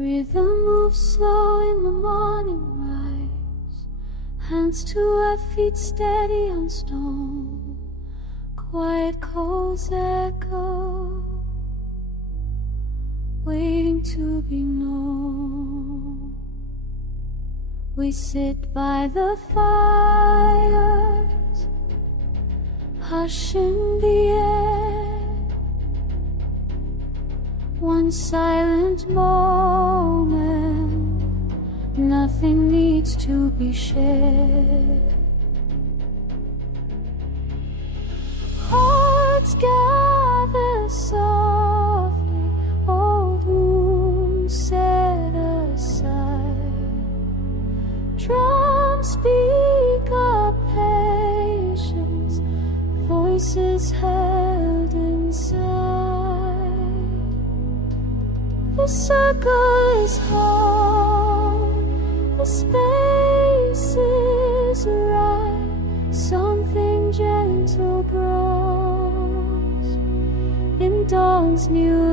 Rhythm moves slow in the morning rise, hands to our feet steady on stone. Quiet calls echo, waiting to be known. We sit by the fires, hush in the air. One silent moment, nothing needs to be shared. Hearts gather softly, old wounds set aside. Drums speak of patience, voices held inside. The circle is home, the space is right. Something gentle grows in dawn's new